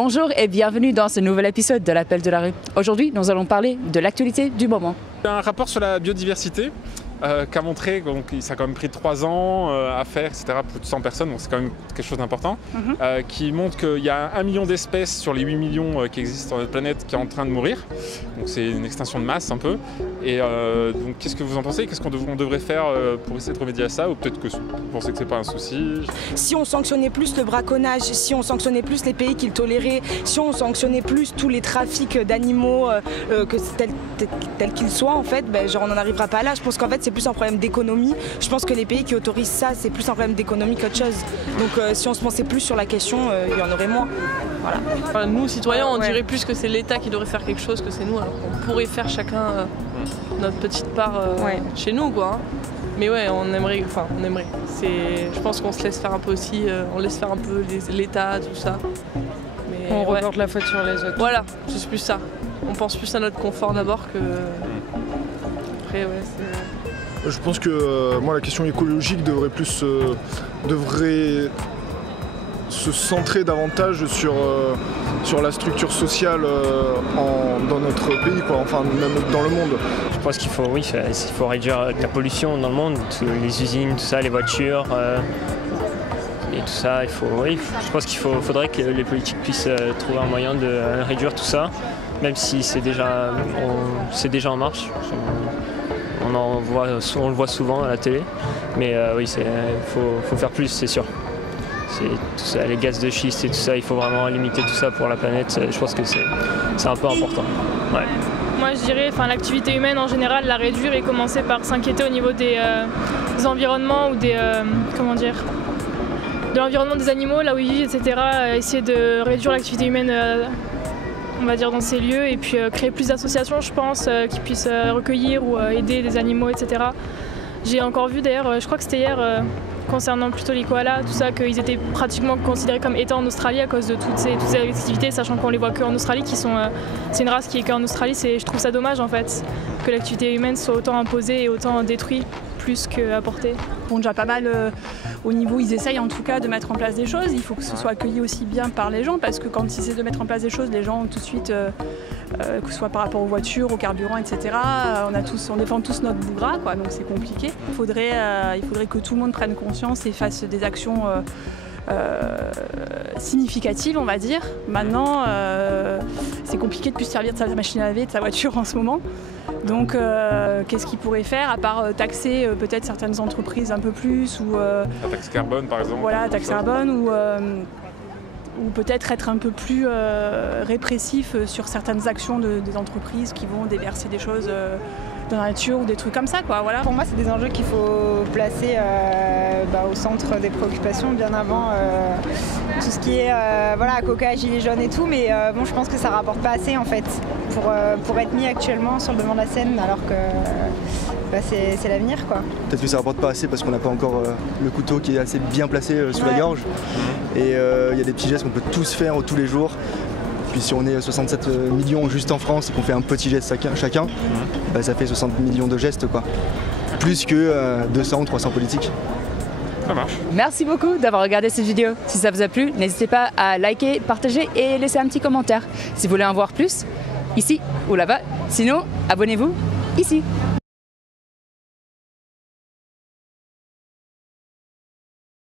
Bonjour et bienvenue dans ce nouvel épisode de l'Appel de la rue. Aujourd'hui, nous allons parler de l'actualité du moment. Un rapport sur la biodiversité qu'a montré, donc ça a quand même pris 3 ans à faire, etc. Plus de 100 personnes, donc c'est quand même quelque chose d'important, qui montre qu'il y a 1 million d'espèces sur les 8 millions qui existent sur notre planète qui est en train de mourir. Donc c'est une extinction de masse un peu. Et donc qu'est-ce que vous en pensez? Qu'est-ce qu'on devrait faire pour essayer de remédier à ça? Ou peut-être que vous pensez que c'est pas un souci? Si on sanctionnait plus le braconnage, si on sanctionnait plus les pays qui le toléraient, si on sanctionnait plus tous les trafics d'animaux tels qu'ils soient, en fait, genre on n'en arrivera pas là. Je pense qu'en fait c'est plus un problème d'économie. Je pense que les pays qui autorisent ça, c'est plus un problème d'économie qu'autre chose. Donc si on se pensait plus sur la question, il y en aurait moins. Voilà. Enfin, nous, citoyens, on dirait plus que c'est l'État qui devrait faire quelque chose que c'est nous, alors qu'on pourrait faire chacun notre petite part chez nous, quoi. Hein. Mais ouais, on aimerait. Je pense qu'on se laisse faire un peu aussi, on laisse faire un peu l'État, tout ça. Mais, on reporte la faute sur les autres. Voilà, c'est plus ça. On pense plus à notre confort d'abord que. Après, ouais, c'est. Je pense que moi, la question écologique devrait se centrer davantage sur la structure sociale dans notre pays, quoi. Enfin même dans le monde. Je pense qu'il faut, il faut réduire la pollution dans le monde, les usines, tout ça, les voitures et tout ça. Je pense qu'il faudrait que les politiques puissent trouver un moyen de réduire tout ça, même si c'est déjà en marche. On le voit souvent à la télé, mais oui, faut faire plus, c'est sûr. Tout ça, les gaz de schiste et tout ça, il faut vraiment limiter tout ça pour la planète. Je pense que c'est un peu important. Ouais. Moi je dirais l'activité humaine en général, la réduire et commencer par s'inquiéter au niveau des environnements ou de l'environnement des animaux, là où ils vivent, etc. Essayer de réduire l'activité humaine on va dire dans ces lieux et puis créer plus d'associations, je pense, qui puissent recueillir ou aider les animaux, etc. J'ai encore vu d'ailleurs, je crois que c'était hier, concernant plutôt les koalas, tout ça, qu'ils étaient pratiquement considérés comme étant en Australie à cause de toutes ces activités, sachant qu'on les voit qu'en Australie, c'est une race qui est qu'en Australie. Je trouve ça dommage en fait, que l'activité humaine soit autant imposée et autant détruite plus qu'apportée. Bon, déjà pas mal au niveau, ils essayent en tout cas de mettre en place des choses. Il faut que ce soit accueilli aussi bien par les gens, parce que quand ils essaient de mettre en place des choses, les gens tout de suite, que ce soit par rapport aux voitures, au carburant, etc., on défend tous notre bout gras, quoi, donc c'est compliqué. Il faudrait que tout le monde prenne conscience et fasse des actions significatives, on va dire. Maintenant, c'est compliqué de plus se servir de sa machine à laver, de sa voiture en ce moment. Donc qu'est-ce qu'ils pourraient faire à part taxer peut-être certaines entreprises un peu plus ou la taxe carbone par exemple. Voilà, la taxe carbone ou peut-être être un peu plus répressif sur certaines actions des entreprises qui vont déverser des choses dans la nature ou des trucs comme ça, quoi. Voilà. Pour moi, c'est des enjeux qu'il faut placer au centre des préoccupations bien avant tout ce qui est coca, gilets jaunes et tout, mais bon, je pense que ça rapporte pas assez en fait pour être mis actuellement sur le devant de la scène, alors que c'est l'avenir, quoi. Peut-être que ça rapporte pas assez parce qu'on n'a pas encore le couteau qui est assez bien placé sous la gorge, et il y a des petits gestes qu'on peut tous faire tous les jours. Puis si on est 67 millions juste en France et qu'on fait un petit geste chacun, ça fait 60 millions de gestes, quoi. Plus que 200 ou 300 politiques. Ça marche. Merci beaucoup d'avoir regardé cette vidéo. Si ça vous a plu, n'hésitez pas à liker, partager et laisser un petit commentaire. Si vous voulez en voir plus, ici ou là-bas. Sinon, abonnez-vous ici.